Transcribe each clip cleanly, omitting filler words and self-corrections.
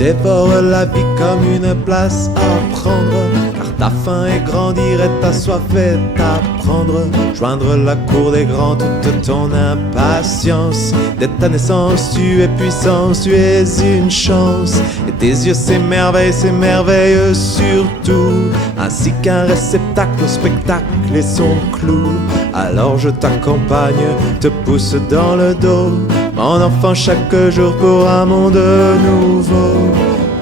Dévore la vie comme une place à prendre, car ta faim est grandir et ta soif est apprendre. Joindre la cour des grands toute ton impatience. Dès ta naissance tu es puissance, tu es une chance. Et tes yeux s'émerveillent surtout, ainsi qu'un réceptacle au spectacle et son clou. Alors je t'accompagne, te pousse dans le dos, mon enfant chaque jour pour un monde nouveau.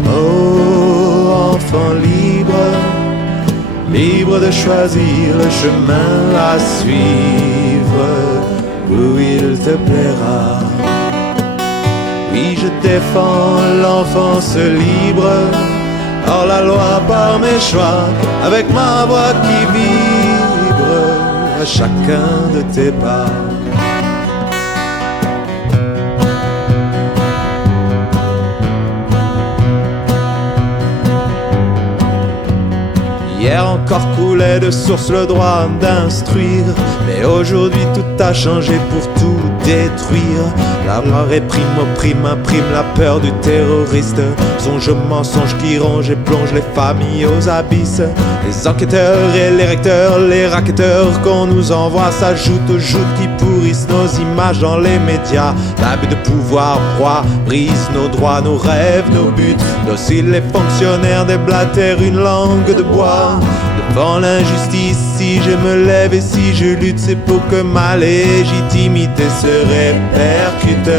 Oh, enfant libre, libre de choisir le chemin à suivre, où il te plaira. Oui, je défends l'enfance libre, hors la loi par mes choix, avec ma voix qui vibre à chacun de tes pas. Hier encore coulait de source le droit d'instruire, mais aujourd'hui tout a changé pour tout détruire. La loi réprime, opprime, imprime la peur du terroriste. Songe, mensonge qui ronge et plonge les familles aux abysses. Les enquêteurs et les recteurs, les racketteurs qu'on nous envoie s'ajoutent aux joutes qui pourrissent nos images dans les médias. L'abus de pouvoir proie brise nos droits, nos rêves, nos buts. Dociles les fonctionnaires déblatèrent une langue de bois. Devant l'injustice, si je me lève et si je lutte, c'est pour que ma légitimité se répercute.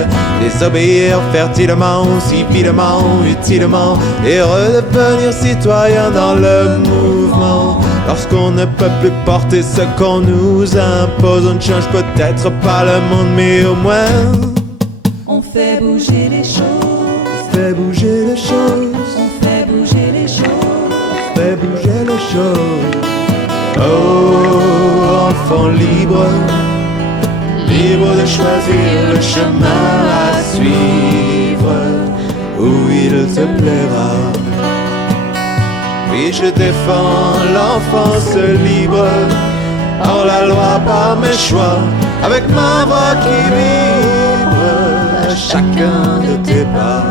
Désobéir fertilement, civilement, utilement, et redevenir citoyen dans le mouvement. Lorsqu'on ne peut plus porter ce qu'on nous impose, on ne change peut-être pas le monde, mais au moins on fait bouger les choses. On fait bouger les choses. On fait bouger les choses. On fait bouger les choses. Oh, enfant libre, libre de choisir le chemin à suivre, où il te plaira. Oui, je défends l'enfance libre, hors la loi par mes choix, avec ma voix qui vibre à chacun de tes pas.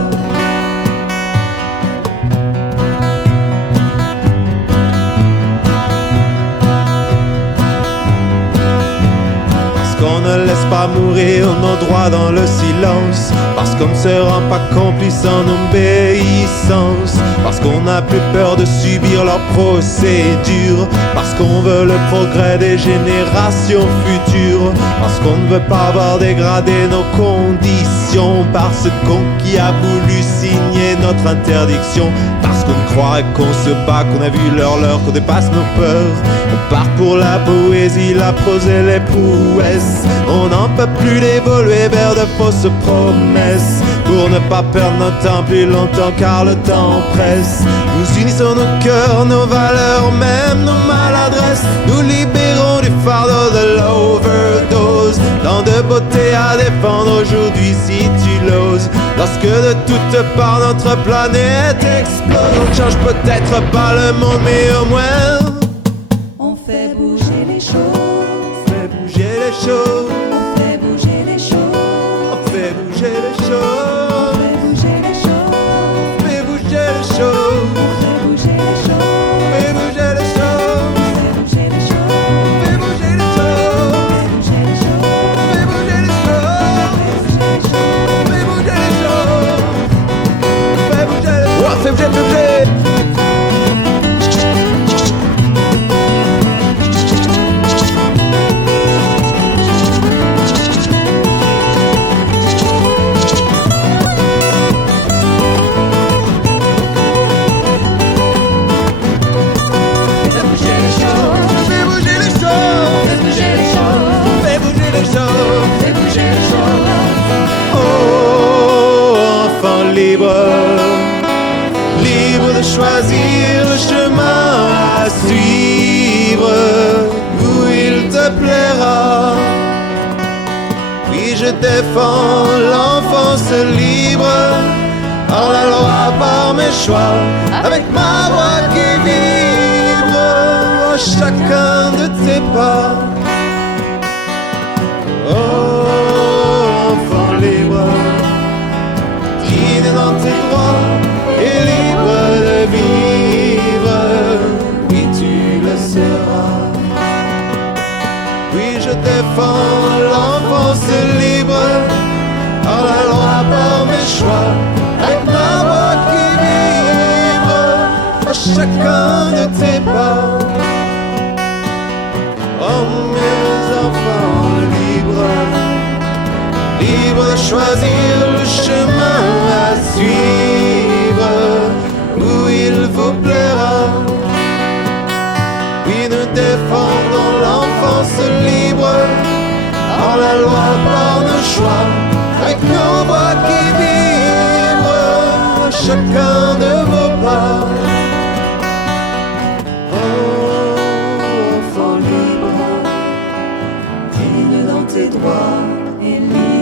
Qu'on ne laisse pas mourir nos droits dans le silence, parce qu'on ne se rend pas complice en obéissance, parce qu'on n'a plus peur de subir leurs procédures, parce qu'on veut le progrès des générations futures, parce qu'on ne veut pas voir dégrader nos conditions, parce qu'on qui a voulu signer notre interdiction, parce qu'on croit qu'on se bat, qu'on a vu l'heure, qu'on dépasse nos peurs. On part pour la poésie, la prose et les prouesses. On n'en peut plus d'évoluer vers de fausses promesses, pour ne pas perdre notre temps plus longtemps car le temps presse. Nous unissons nos cœurs, nos valeurs, même nos maladresses. Nous libérons du fardeau de l'overdose, tant de beauté à défendre aujourd'hui si tu l'oses. Lorsque de toutes parts notre planète explose, on ne change peut-être pas le monde, mais au moins on fait bouger les choses. On fait bouger les choses. On fait bouger les choses. On fait bouger les choses. On fait bouger les choses. On fait bouger les choses. On fait bouger les choses. On fait bouger les choses. On fait bouger les choses. On fait bouger les choses. On fait bouger les choses. On fait bouger les choses. On fait bouger les choses. On fait bouger les choses. On fait bouger les choses. Libre de choisir le chemin à suivre, où il te plaira. Oui, je défends l'enfance libre, hors la loi par mes choix, avec ma voix qui vibre à chacun de tes pas. Oh, enfant libre, digne dans tes droits libre de choisir le chemin à suivre, où il vous plaira. Oui, nous défendons l'enfance libre, par la loi, par nos choix, avec nos voix qui vibrent, chacun de vos pas. Enfant libre, digne dans tes droits et libre.